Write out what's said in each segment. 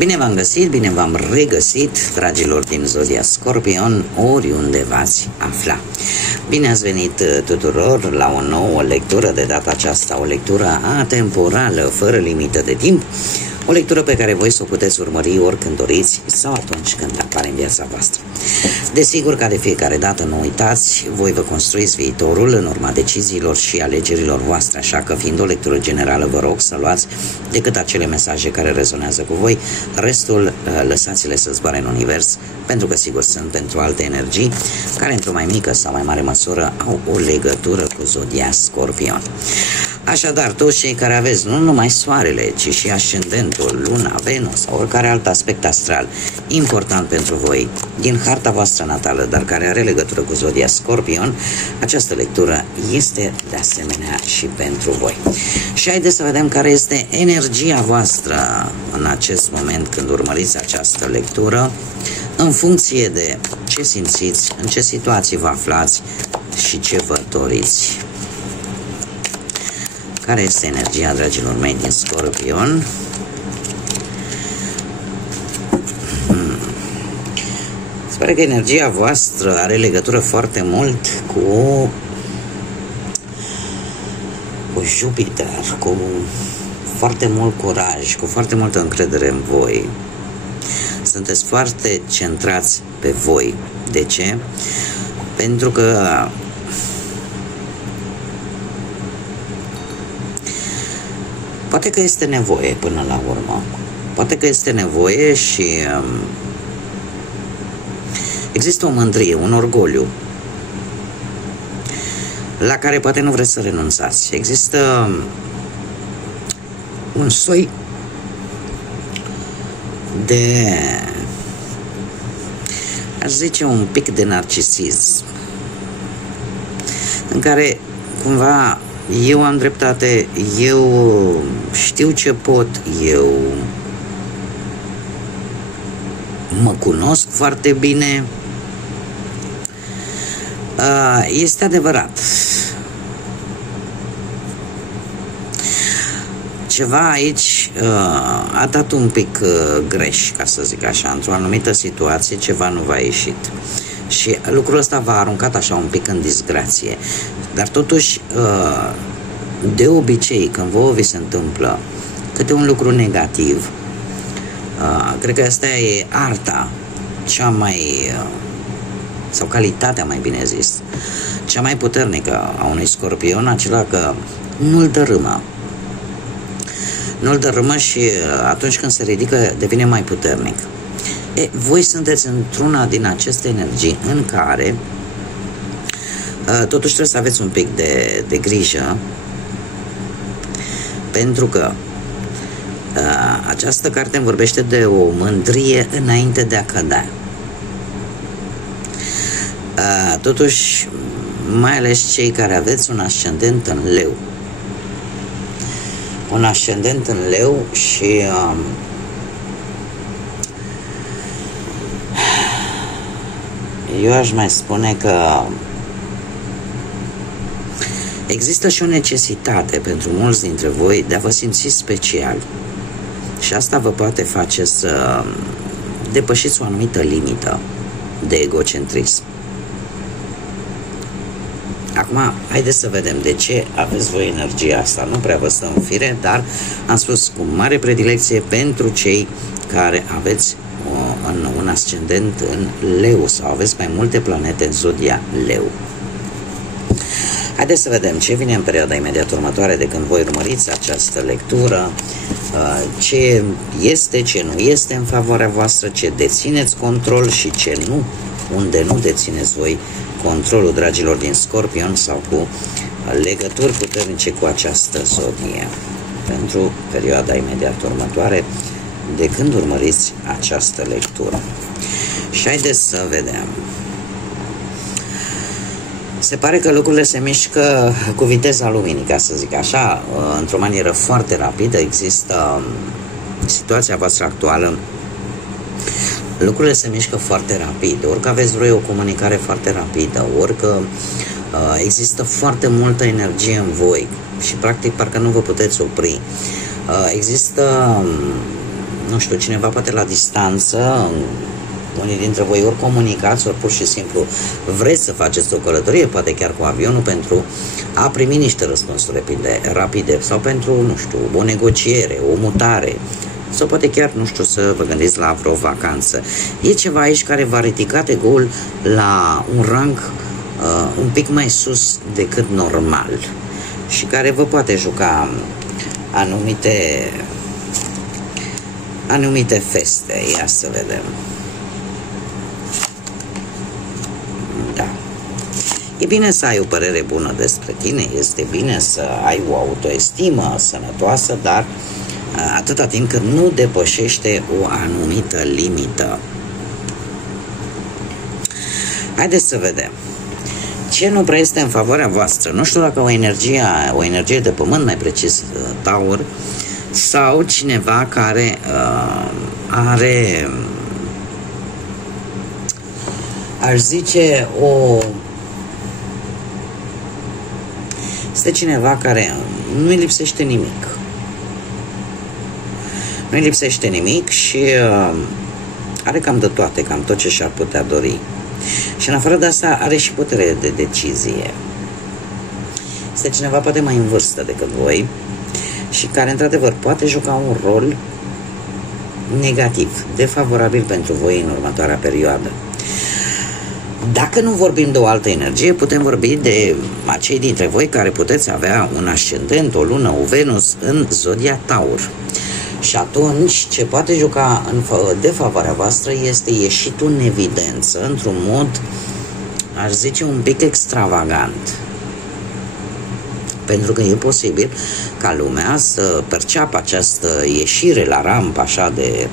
Bine v-am găsit, bine v-am regăsit, dragilor din Zodia Scorpion, oriunde v-ați afla. Bine ați venit tuturor la o nouă lectură, de data aceasta o lectură atemporală, fără limită de timp, o lectură pe care voi să o puteți urmări oricând doriți sau atunci când apare în viața voastră. Desigur, ca de fiecare dată, nu uitați, voi vă construiți viitorul în urma deciziilor și alegerilor voastre, așa că, fiind o lectură generală, vă rog să luați decât acele mesaje care rezonează cu voi, restul lăsați-le să zboare în univers, pentru că sigur sunt pentru alte energii care într-o mai mică sau mai mare măsură au o legătură cu Zodia Scorpion. Așadar, toți cei care aveți nu numai soarele, ci și ascendentul, luna, Venus sau oricare alt aspect astral important pentru voi din harta voastră natală, dar care are legătură cu Zodia Scorpion, această lectură este de asemenea și pentru voi. Și haideți să vedem care este energia voastră în acest moment când urmăriți această lectură, în funcție de ce simțiți, în ce situații vă aflați și ce vă doriți. Care este energia, dragilor mei, din Scorpion? Sper că energia voastră are legătură foarte mult cu Jupiter, cu foarte mult curaj, cu foarte multă încredere în voi. Sunteți foarte centrați pe voi. De ce? Pentru că poate că este nevoie până la urmă. Poate că este nevoie și există o mândrie, un orgoliu la care poate nu vreți să renunțați. Există un soi de, aș zice, un pic de narcisism în care cumva eu am dreptate, eu știu ce pot, eu mă cunosc foarte bine. Este adevărat. Ceva aici a dat un pic greș, ca să zic așa, într-o anumită situație ceva nu v-a ieșit. Și lucrul ăsta v-a aruncat așa un pic în disgrație. Dar totuși, de obicei, când vouă vi se întâmplă câte un lucru negativ, cred că asta e arta cea mai, sau calitatea, mai bine zis, cea mai puternică a unui scorpion, acela că nu-l dărâmă. Nu-l dărâmă și atunci când se ridică devine mai puternic. Voi sunteți într-una din aceste energii în care totuși trebuie să aveți un pic de grijă, pentru că această carte îmi vorbește de o mândrie înainte de a cădea. Totuși, mai ales cei care aveți un ascendent în leu. Un ascendent în leu și eu aș mai spune că există și o necesitate pentru mulți dintre voi de a vă simți speciali. Și asta vă poate face să depășiți o anumită limită de egocentrism. Acum, haideți să vedem de ce aveți voi energia asta. Nu prea vă stă în fire, dar am spus cu mare predilecție pentru cei care aveți un ascendent în leu sau aveți mai multe planete în zodia leu. Haideți să vedem ce vine în perioada imediat următoare de când voi urmăriți această lectură, ce este, ce nu este în favoarea voastră, ce dețineți control și ce nu, unde nu dețineți voi controlul, dragilor din Scorpion, sau cu legături puternice cu această zodie pentru perioada imediat următoare de când urmăriți această lectură. Și haideți să vedem. Se pare că lucrurile se mișcă cu viteza luminii, ca să zic așa, într-o manieră foarte rapidă. Există situația voastră actuală, lucrurile se mișcă foarte rapid, orică aveți voi o comunicare foarte rapidă, orică există foarte multă energie în voi și practic parcă nu vă puteți opri. Există nu știu, cineva poate la distanță, unii dintre voi ori comunicați, ori pur și simplu vreți să faceți o călătorie, poate chiar cu avionul, pentru a primi niște răspunsuri rapide sau pentru, nu știu, o negociere, o mutare, sau poate chiar, nu știu, să vă gândiți la vreo vacanță. E ceva aici care va ridica ego-ul la un rang un pic mai sus decât normal și care vă poate juca anumite feste. Ia să vedem. Da. E bine să ai o părere bună despre tine, este bine să ai o autoestimă sănătoasă, dar atâta timp cât nu depășește o anumită limită. Haideți să vedem. Ce nu prea este în favoarea voastră? Nu știu dacă o energie de pământ, mai precis Taur, sau cineva care are, aș zice, este cineva care nu-i lipsește nimic. Nu-i lipsește nimic și are cam de toate, cam tot ce și-ar putea dori. Și în afară de asta are și putere de decizie. Este cineva poate mai în vârstă decât voi și care într-adevăr poate juca un rol negativ, defavorabil pentru voi în următoarea perioadă. Dacă nu vorbim de o altă energie, putem vorbi de acei dintre voi care puteți avea un ascendent, o lună, o Venus în zodia Taur. Și atunci, ce poate juca în defavoarea voastră este ieșitul în evidență, într-un mod, aș zice, un pic extravagant. Pentru că e posibil ca lumea să perceapă această ieșire la rampă așa de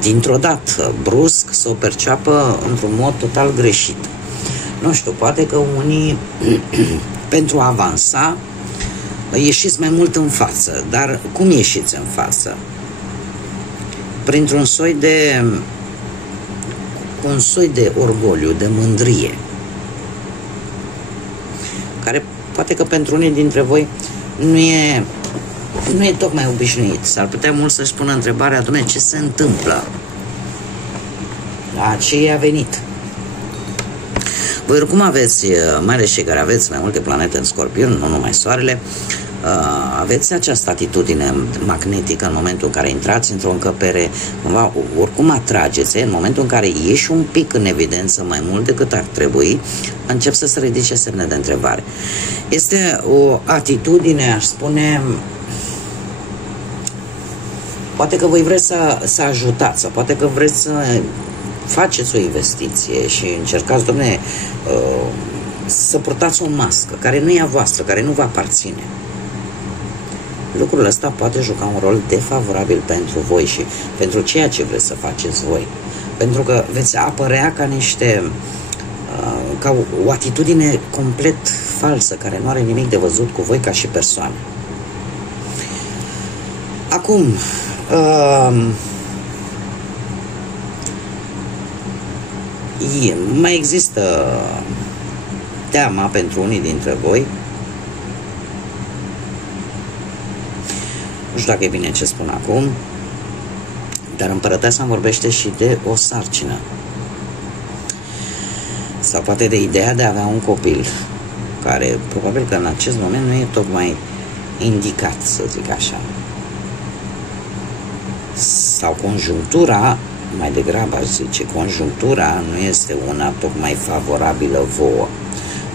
dintr-o dată, brusc, să o perceapă într-un mod total greșit. Nu știu, poate că unii, pentru a avansa, ieșiți mai mult în față. Dar cum ieșiți în față? Printr-un soi de orgoliu, de mândrie, care poate că pentru unii dintre voi nu e tocmai obișnuit. S-ar putea mult să-și pună întrebarea: Doamne, ce se întâmplă? La ce a venit? Voi oricum aveți, mai ales cei care aveți mai multe planete în Scorpion, nu numai Soarele, aveți această atitudine magnetică în momentul în care intrați într-o încăpere, oricum atrageți, în momentul în care ieși un pic în evidență mai mult decât ar trebui, încep să se ridice semne de întrebare. Este o atitudine, aș spune, poate că voi vreți să ajutați, sau poate că vreți să faceți o investiție și încercați, dom'le, să purtați o mască care nu e a voastră, care nu vă aparține. Lucrul ăsta poate juca un rol defavorabil pentru voi și pentru ceea ce vreți să faceți voi. Pentru că veți apărea ca ca o atitudine complet falsă, care nu are nimic de văzut cu voi ca și persoană. Acum, mai există teama pentru unii dintre voi. Nu știu dacă e bine ce spun acum, dar împărăteasa îmi vorbește și de o sarcină. Sau poate de ideea de a avea un copil, care probabil că în acest moment nu e tocmai indicat, să zic așa. Sau conjunctura, mai degrabă aș zice, conjunctura nu este una tocmai favorabilă vouă.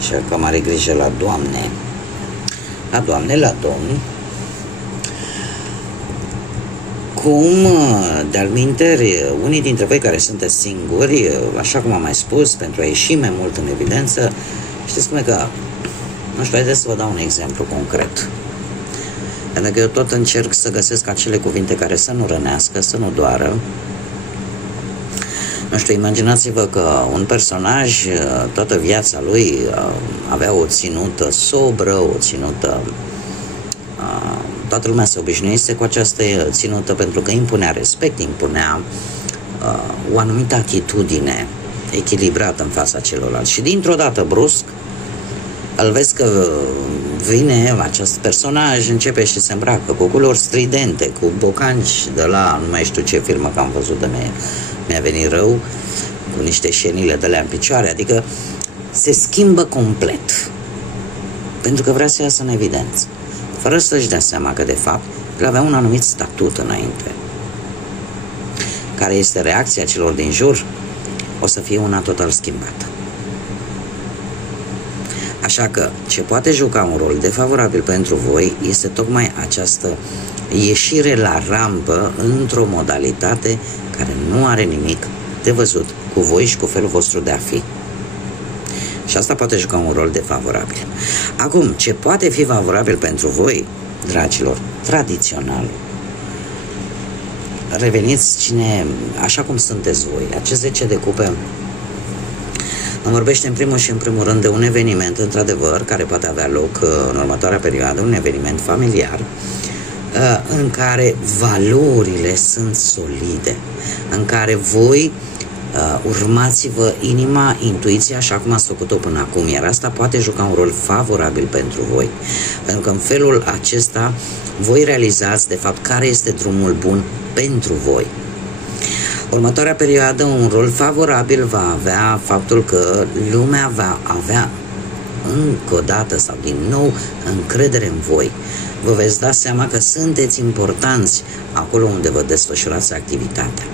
Și că mare grijă la Doamne. La Doamne, la Domn. Cum, de-al minteri, unii dintre voi care sunteți singuri, așa cum am mai spus, pentru a ieși mai mult în evidență, știți cum e că, nu știu, haideți să vă dau un exemplu concret. Pentru că eu tot încerc să găsesc acele cuvinte care să nu rănească, să nu doară. Nu știu, imaginați-vă că un personaj, toată viața lui, avea o ținută sobră, o ținută... Toată lumea se obișnuise cu această ținută pentru că impunea respect, impunea o anumită atitudine echilibrată în fața celorlalți. Și dintr-o dată, brusc, îl vezi că vine acest personaj, începe și se îmbracă cu culori stridente, cu bocanci de la, nu mai știu ce filmă că am văzut de mi-a venit rău, cu niște șenile de alea în picioare, adică se schimbă complet, pentru că vrea să iasă în evidență, fără să-și dea seama că de fapt el avea un anumit statut înainte. Care este reacția celor din jur? O să fie una total schimbată. Așa că ce poate juca un rol defavorabil pentru voi este tocmai această ieșire la rampă într-o modalitate care nu are nimic de văzut cu voi și cu felul vostru de a fi. Și asta poate juca un rol defavorabil. Acum, ce poate fi favorabil pentru voi, dragilor, tradițional. Reveniți așa cum sunteți voi. Acest 10 de cupe îmi vorbește în primul și în primul rând de un eveniment, într-adevăr, care poate avea loc în următoarea perioadă, un eveniment familiar, în care valorile sunt solide, în care voi urmați-vă inima, intuiția, așa cum ați făcut-o până acum, iar asta poate juca un rol favorabil pentru voi, pentru că în felul acesta voi realizați de fapt care este drumul bun pentru voi. Următoarea perioadă, un rol favorabil va avea faptul că lumea va avea încă o dată sau din nou încredere în voi. Vă veți da seama că sunteți importanți acolo unde vă desfășurați activitatea.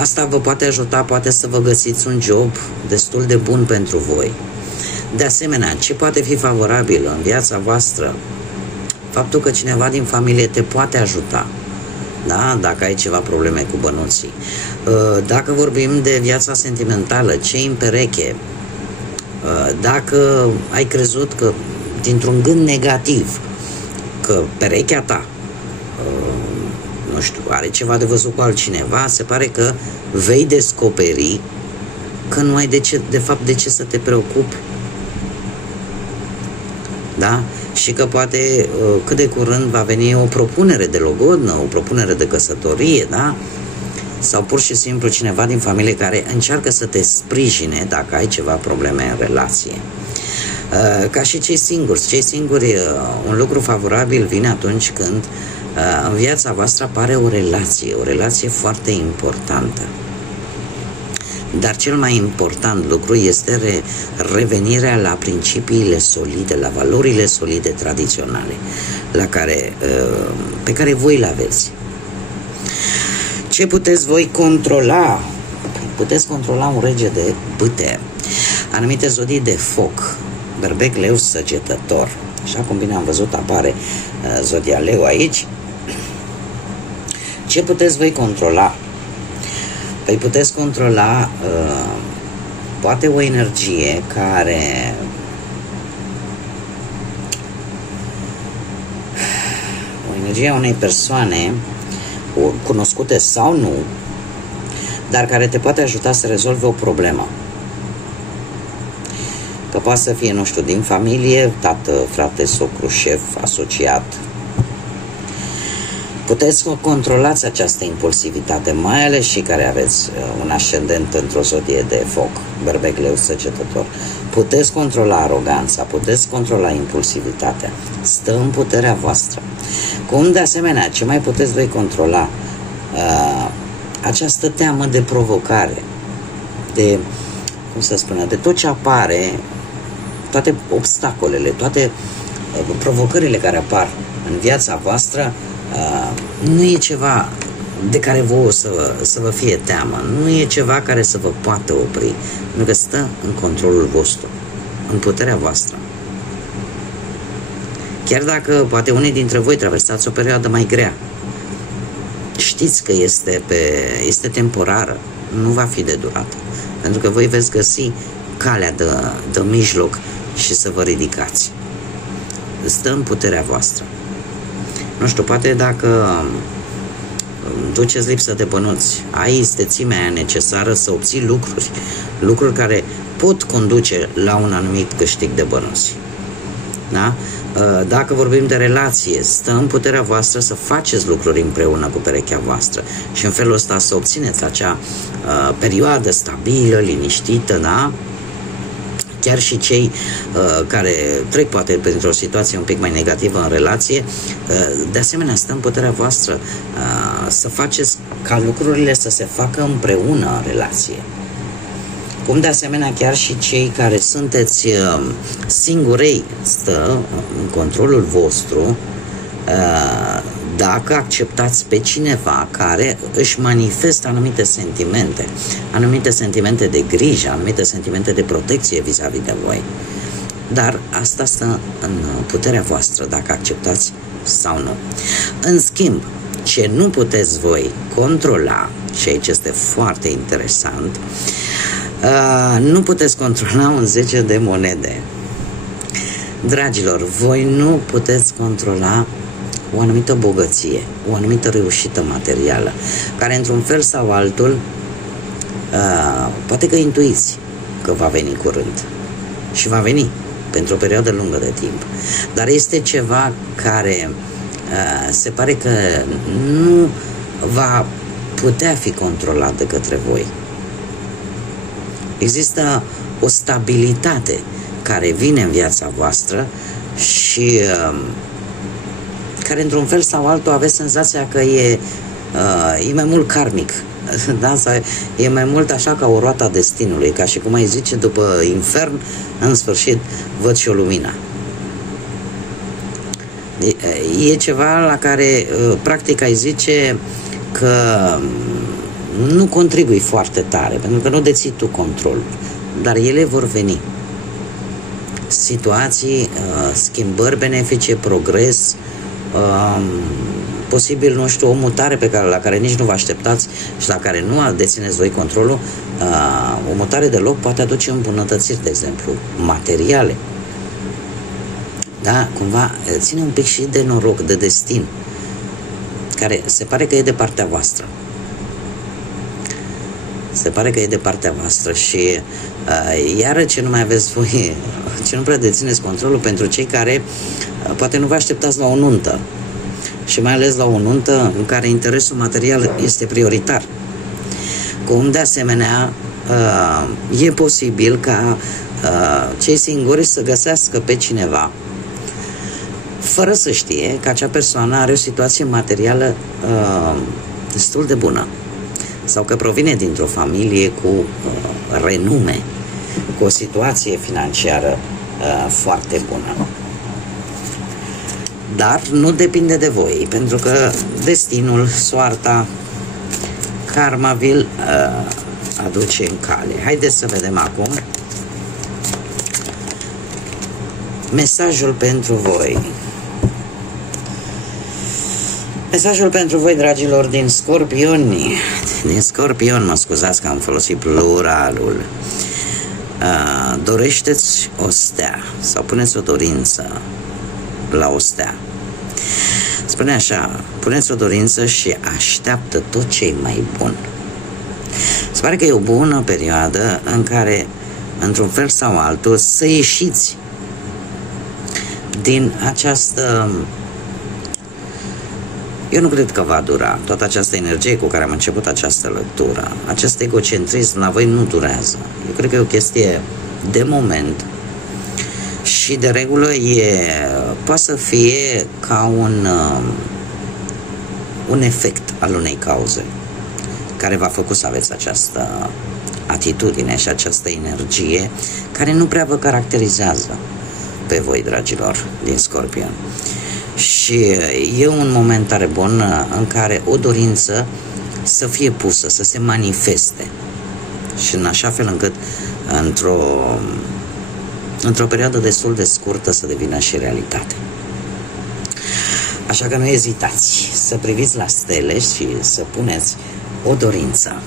Asta vă poate ajuta, poate să vă găsiți un job destul de bun pentru voi. De asemenea, ce poate fi favorabil în viața voastră? Faptul că cineva din familie te poate ajuta. Da? Dacă ai ceva probleme cu bănuții. Dacă vorbim de viața sentimentală, ce-i în pereche? Dacă ai crezut că, dintr-un gând negativ, că perechea ta nu știu, are ceva de văzut cu altcineva, se pare că vei descoperi că nu ai de fapt de ce să te preocupi. Da? Și că poate cât de curând va veni o propunere de logodnă, o propunere de căsătorie, da? Sau pur și simplu cineva din familie care încearcă să te sprijine dacă ai ceva probleme în relație. Ca și cei singuri, un lucru favorabil vine atunci când în viața voastră apare o relație foarte importantă. Dar cel mai important lucru este revenirea la principiile solide, la valorile solide tradiționale, pe care voi le aveți. Ce puteți voi controla? Puteți controla un rege de bâte, anumite zodii de foc, berbec, leu, săgetător. Așa cum bine am văzut apare zodia leu aici. Ce puteți voi controla? Păi puteți controla poate o energie care a unei persoane cunoscute sau nu, dar care te poate ajuta să rezolvi o problemă. Că poate să fie, nu știu, din familie, tată, frate, socru, șef, asociat. Puteți să controlați această impulsivitate, mai ales și care aveți un ascendent într-o zodie de foc, berbec, leu, săgetător. Puteți controla aroganța, puteți controla impulsivitatea. Stă în puterea voastră. Cum de asemenea, ce mai puteți voi controla? Această teamă de provocare, de, cum să spune, de tot ce apare, toate obstacolele, toate provocările care apar în viața voastră, nu e ceva de care vouă să vă fie teamă, nu e ceva care să vă poată opri, pentru că stă în controlul vostru, în puterea voastră. Chiar dacă poate unii dintre voi traversați o perioadă mai grea, știți că este temporară, nu va fi de durată, pentru că voi veți găsi calea de mijloc și să vă ridicați. Stă în puterea voastră. Nu știu, poate dacă duceți lipsă de bănuți, ai istețimea aia necesară să obții lucruri care pot conduce la un anumit câștig de bănuți. Da? Dacă vorbim de relație, stă în puterea voastră să faceți lucruri împreună cu perechea voastră și în felul ăsta să obțineți acea perioadă stabilă, liniștită, da? chiar și cei care trec poate printr-o situație un pic mai negativă în relație, de asemenea stă în puterea voastră să faceți ca lucrurile să se facă împreună în relație. Cum de asemenea chiar și cei care sunteți singurei, stă în controlul vostru dacă acceptați pe cineva care își manifestă anumite sentimente de grijă, anumite sentimente de protecție vis-a-vis de voi. Dar asta stă în puterea voastră, dacă acceptați sau nu. În schimb, ce nu puteți voi controla, și aici este foarte interesant, nu puteți controla un 10 de monede. Dragilor, voi nu puteți controla o anumită bogăție, o anumită reușită materială, care într-un fel sau altul poate că intuiți că va veni curând. Și va veni pentru o perioadă lungă de timp. Dar este ceva care se pare că nu va putea fi controlat de către voi. Există o stabilitate care vine în viața voastră și care într-un fel sau altul aveți senzația că e mai mult karmic. Da? E mai mult așa ca o roată a destinului, ca și cum ai zice, după infern, în sfârșit văd și o lumină. E ceva la care practic ai zice că nu contribui foarte tare, pentru că nu deții tu controlul, dar ele vor veni. Situații, schimbări benefice, progres, posibil, nu știu, o mutare la care nici nu vă așteptați și la care nu dețineți voi controlul. O mutare de loc poate aduce îmbunătățiri, de exemplu, materiale. Da, cumva ține un pic și de noroc, de destin, care se pare că e de partea voastră. Se pare că e de partea voastră și iară ce nu mai aveți voi, ce nu prea dețineți controlul pentru cei care poate nu vă așteptați la o nuntă și mai ales la o nuntă în care interesul material este prioritar. Cum de asemenea e posibil ca cei singuri să găsească pe cineva fără să știe că acea persoană are o situație materială destul de bună sau că provine dintr-o familie cu renume, cu o situație financiară foarte bună. Dar nu depinde de voi, pentru că destinul, soarta, karma vi-l aduce în cale. Haideți să vedem acum mesajul pentru voi. Mesajul pentru voi, dragilor, din Scorpioni. Din Scorpion, mă scuzați că am folosit pluralul. Dorește-ți o stea sau puneți o dorință la o stea. Spune așa, puneți o dorință și așteaptă tot ce e mai bun. Se pare că e o bună perioadă în care, într-un fel sau altul, să ieșiți din această... Eu nu cred că va dura toată această energie cu care am început această lectură. Acest egocentrism la voi nu durează. Eu cred că e o chestie de moment și de regulă poate să fie ca un efect al unei cauze care v-a făcut să aveți această atitudine și această energie care nu prea vă caracterizează pe voi, dragilor, din Scorpion. Și e un moment tare bun în care o dorință să fie pusă, să se manifeste și în așa fel încât într-o perioadă destul de scurtă să devină și realitate. Așa că nu ezitați să priviți la stele și să puneți o dorință.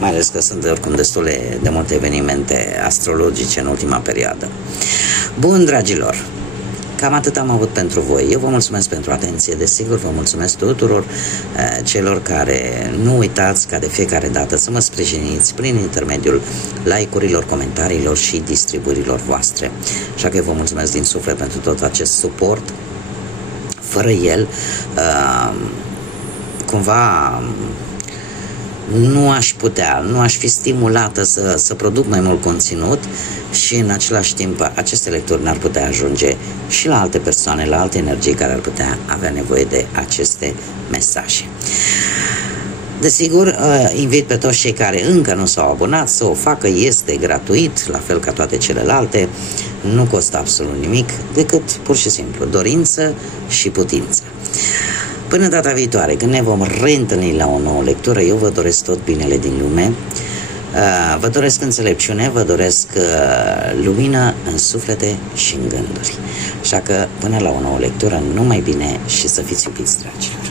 Mai ales că sunt oricum destule de multe evenimente astrologice în ultima perioadă. Bun, dragilor, cam atât am avut pentru voi. Eu vă mulțumesc pentru atenție, desigur, vă mulțumesc tuturor celor care nu uitați ca de fiecare dată să mă sprijiniți prin intermediul like-urilor, comentariilor și distribuirilor voastre. Așa că eu vă mulțumesc din suflet pentru tot acest suport. Fără el, cumva nu aș fi stimulată să produc mai mult conținut și în același timp aceste lecturi n-ar putea ajunge și la alte persoane, la alte energii care ar putea avea nevoie de aceste mesaje. Desigur, invit pe toți cei care încă nu s-au abonat să o facă, este gratuit, la fel ca toate celelalte, nu costă absolut nimic, decât pur și simplu dorință și putință. Până data viitoare, când ne vom reîntâlni la o nouă lectură, eu vă doresc tot binele din lume, vă doresc înțelepciune, vă doresc lumină în suflete și în gânduri. Așa că, până la o nouă lectură, numai bine și să fiți iubiți, dragilor!